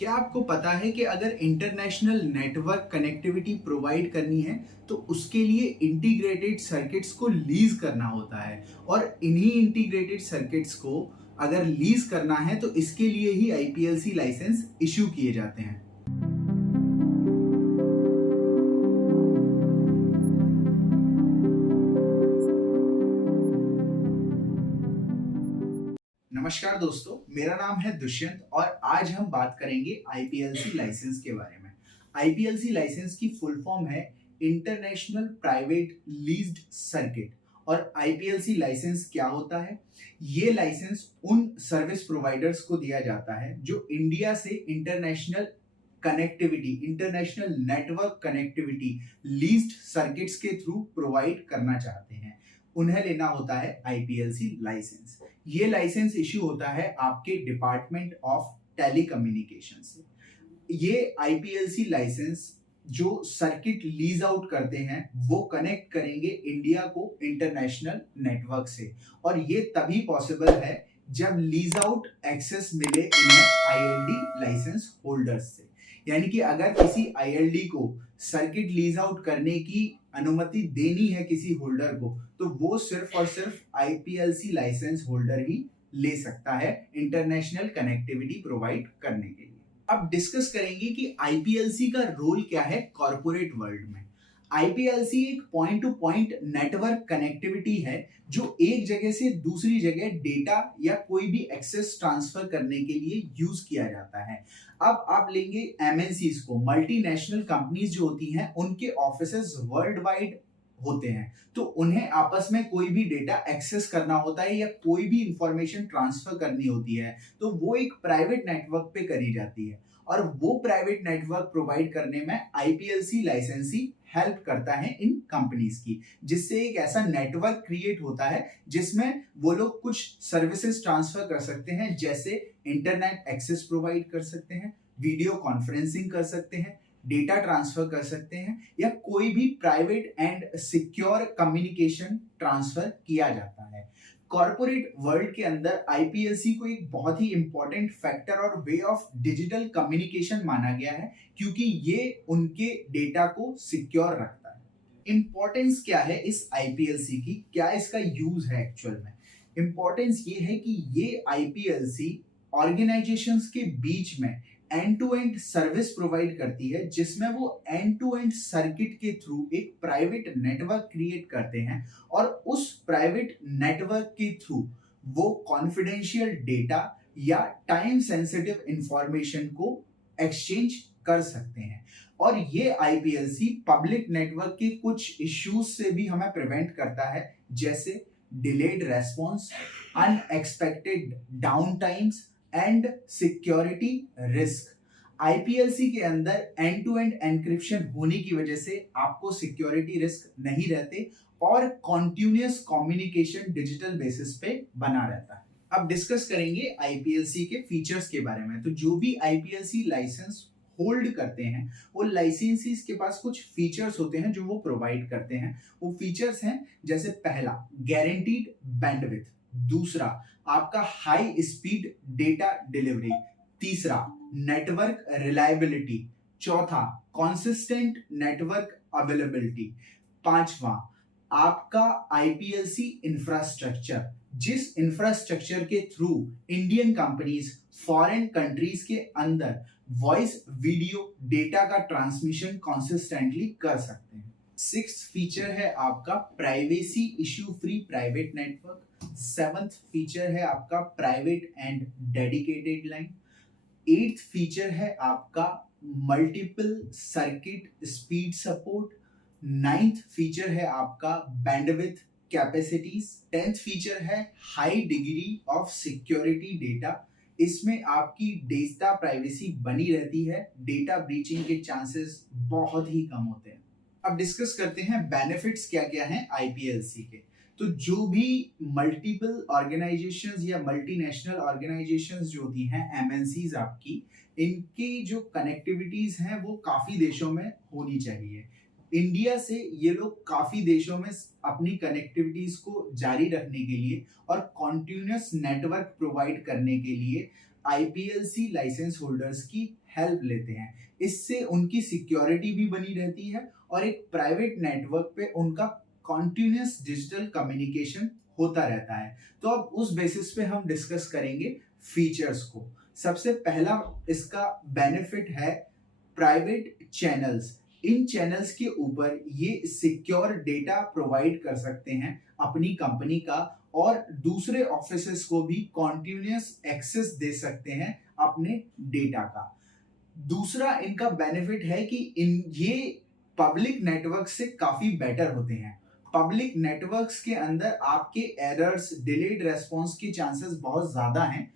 क्या आपको पता है कि अगर इंटरनेशनल नेटवर्क कनेक्टिविटी प्रोवाइड करनी है तो उसके लिए इंटीग्रेटेड सर्किट्स को लीज करना होता है। और इन्हीं इंटीग्रेटेड सर्किट्स को अगर लीज करना है तो इसके लिए ही आईपीएलसी लाइसेंस इशू किए जाते हैं। नमस्कार दोस्तों, मेरा नाम है दुष्यंत और आज हम बात करेंगे आईपीएलसी लाइसेंस के बारे में। आईपीएलसी लाइसेंस की फुल फॉर्म है इंटरनेशनल प्राइवेट लीज्ड सर्किट। और आईपीएलसी लाइसेंस क्या होता है? ये लाइसेंस उन सर्विस प्रोवाइडर्स को दिया जाता है जो इंडिया से international connectivity, international network connectivity leased circuits के थ्रू प्रोवाइड करना चाहते हैं। उन्हें लेना होता है आईपीएलसी लाइसेंस। ये लाइसेंस इश्यू होता है आपके डिपार्टमेंट ऑफ टेलीकम्युनिकेशन से। ये आईपीएलसी लाइसेंस जो सर्किट लीज आउट करते हैं वो कनेक्ट करेंगे इंडिया को इंटरनेशनल नेटवर्क से। और ये तभी पॉसिबल है जब लीज आउट एक्सेस मिले इन्हें आईएलडी लाइसेंस होल्डर्स से। यानी कि अगर किसी आईएलडी को सर्किट लीज आउट करने की अनुमति देनी है किसी होल्डर को, तो वो सिर्फ और सिर्फ आईपीएलसी लाइसेंस होल्डर ही ले सकता है इंटरनेशनल कनेक्टिविटी प्रोवाइड करने के लिए। अब डिस्कस करेंगे कि आईपीएलसी का रोल क्या है कॉर्पोरेट वर्ल्ड में। आईपीएलसी एक point two point network connectivity है जो एक जगह से दूसरी जगह डेटा या कोई भी एक्सेस ट्रांसफर करने के लिए यूज किया जाता है। अब आप लेंगे एमएनसीज को, मल्टीनेशनल कंपनीज जो होती हैं उनके ऑफिसेज वर्ल्ड वाइड होते हैं, तो उन्हें आपस में कोई भी डेटा एक्सेस करना होता है या कोई भी इंफॉर्मेशन ट्रांसफर करनी होती है तो वो एक प्राइवेट नेटवर्क पे करी जाती है। और वो प्राइवेट नेटवर्क प्रोवाइड करने में आईपीएलसी लाइसेंसी हेल्प करता है इन कंपनीज की, जिससे एक ऐसा नेटवर्क क्रिएट होता है जिसमें वो लोग कुछ सर्विसेज ट्रांसफर कर सकते हैं, जैसे इंटरनेट एक्सेस प्रोवाइड कर सकते हैं, वीडियो कॉन्फ्रेंसिंग कर सकते हैं, डेटा ट्रांसफर कर सकते हैं, या कोई भी private and secure communication transfer किया जाता है। कॉर्पोरेट वर्ल्ड के अंदर आईपीएलसी को एक बहुत ही इंपॉर्टेंट फैक्टर और वे ऑफ डिजिटल कम्युनिकेशन माना गया है, क्योंकि ये उनके डेटा को सिक्योर रखता है। इंपॉर्टेंस क्या है इस आईपीएलसी की, क्या इसका यूज है एक्चुअल में? इंपॉर्टेंस ये है कि ये आईपीएलसी ऑर्गेनाइजेशंस के बीच में end to end service provide करती है, जिसमें वो एंड टू एंड सर्किट के थ्रू एक प्राइवेट नेटवर्क क्रिएट करते हैं और उस प्राइवेट नेटवर्क के थ्रू वो कॉन्फिडेंशियल डेटा या टाइम सेंसिटिव इंफॉर्मेशन को एक्सचेंज कर सकते हैं। और ये आईपीएलसी पब्लिक नेटवर्क के कुछ इश्यूज से भी हमें प्रिवेंट करता है, जैसे delayed response, unexpected downtimes and security risk. IPLC के अंदर एंड टू एंड एन्क्रिप्शन होने की वजह से आपको सिक्योरिटी रिस्क नहीं रहते और कॉन्टिन्यूअस कम्युनिकेशन डिजिटल बेसिस पे बना रहता है। अब डिस्कस करेंगे आईपीएलसी के फीचर्स के बारे में। तो जो भी आईपीएलसी लाइसेंस होल्ड करते हैं वो लाइसेंसीज के पास कुछ फीचर्स होते हैं जो वो प्रोवाइड करते हैं। वो फीचर्स हैं जैसे पहला, गारंटीड बैंडविड्थ, दूसरा आपका हाई स्पीड डेटा डिलीवरी, तीसरा नेटवर्क रिलायबिलिटी, चौथा कंसिस्टेंट नेटवर्क अवेलेबिलिटी, पांचवा आपका आईपीएलसी इंफ्रास्ट्रक्चर, जिस इंफ्रास्ट्रक्चर के through Indian companies foreign countries के अंदर वॉइस वीडियो डेटा का ट्रांसमिशन कंसिस्टेंटली कर सकते हैं। सिक्स्थ फीचर है आपका privacy issue free private network, seventh feature है आपका private and dedicated line, eighth feature है आपका multiple circuit speed support, ninth feature है आपका बैंडविड्थ कैपेसिटीज, टेंथ फीचर है high degree of security data. इसमें आपकी डेटा प्राइवेसी बनी रहती है, डेटा ब्रीचिंग के चांसेस बहुत ही कम होते हैं। अब डिस्कस करते हैं बेनिफिट्स क्या क्या हैं आईपीएलसी के। तो जो भी मल्टीपल ऑर्गेनाइजेशंस या मल्टीनेशनल ऑर्गेनाइजेशंस जो होती हैं एमएनसीज आपकी, इनकी जो कनेक्टिविटीज हैं वो काफी देशों में होनी चाहिए। इंडिया से ये लोग काफी देशों में अपनी कनेक्टिविटीज को जारी रखने के लिए और कॉन्टिन्यूअस नेटवर्क प्रोवाइड करने के लिए आईपीएलसी लाइसेंस होल्डर्स की हेल्प लेते हैं। इससे उनकी सिक्योरिटी भी बनी रहती है और एक प्राइवेट नेटवर्क पे उनका कॉन्टिन्यूस डिजिटल कम्युनिकेशन होता रहता है। तो अब उस बेसिस पे हम डिस्कस करेंगे फीचर्स को। सबसे पहला इसका बेनिफिट है प्राइवेट चैनल्स। इन चैनल्स के ऊपर ये सिक्योर डेटा प्रोवाइड कर सकते हैं अपनी कंपनी का, और दूसरे ऑफिसेस को भी कॉन्टिन्यूस एक्सेस दे सकते हैं अपने डेटा का। दूसरा इनका बेनिफिट है कि ये पब्लिक नेटवर्क से काफी बेटर होते हैं। पब्लिक नेटवर्क्स के अंदर आपके एरर्स, डिलेड रेस्पॉन्स के चांसेस बहुत ज्यादा हैं।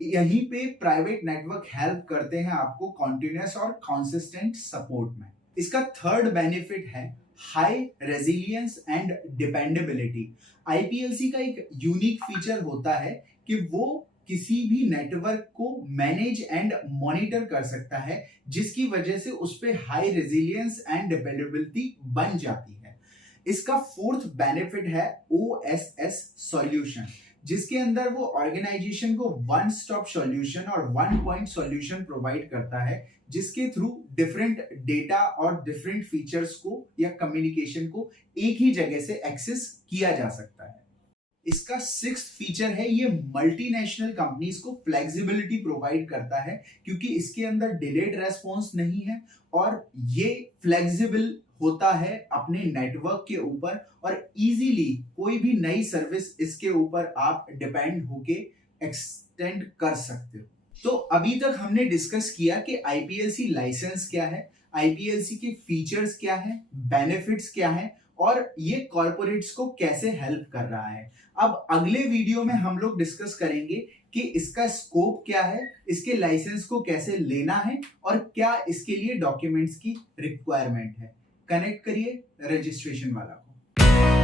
यहीं पे प्राइवेट नेटवर्क हेल्प करते हैं आपको कॉन्टिन्यूस और कंसिस्टेंट सपोर्ट में। इसका थर्ड बेनिफिट है हाई रेजिलियंस एंड डिपेंडेबिलिटी। आईपीएलसी का एक यूनिक फीचर होता है कि वो किसी भी नेटवर्क को मैनेज एंड मॉनिटर कर सकता है, जिसकी वजह से उस पे हाई रेजिलियंस एंड डिपेंडेबिलिटी बन जाती है। इसका फोर्थ बेनिफिट है ओएसएस सॉल्यूशन, जिसके अंदर वो ऑर्गेनाइजेशन को वन स्टॉप सॉल्यूशन और वन पॉइंट सॉल्यूशन प्रोवाइड करता है, जिसके थ्रू डिफरेंट डेटा और डिफरेंट फीचर्स को या कम्युनिकेशन को एक ही जगह से एक्सेस किया जा सकता है। इसका सिक्स्थ फीचर है ये मल्टीनेशनल कंपनीज को फ्लेक्सिबिलिटी प्रोवाइड करता है, क्योंकि इसके अंदर डिलेड रेस्पॉन्स नहीं है और ये फ्लेक्सिबल होता है अपने नेटवर्क के ऊपर, और इजीली कोई भी नई सर्विस इसके ऊपर आप डिपेंड होके एक्सटेंड कर सकते हो। तो अभी तक हमने डिस्कस किया कि आईपीएलसी लाइसेंस क्या है, आईपीएलसी के फीचर्स क्या है, बेनिफिट्स क्या है, और ये कॉर्पोरेट्स को कैसे हेल्प कर रहा है। अब अगले वीडियो में हम लोग डिस्कस करेंगे कि इसका स्कोप क्या है, इसके लाइसेंस को कैसे लेना है, और क्या इसके लिए डॉक्यूमेंट्स की रिक्वायरमेंट है। कनेक्ट करिए रजिस्ट्रेशन वाला को।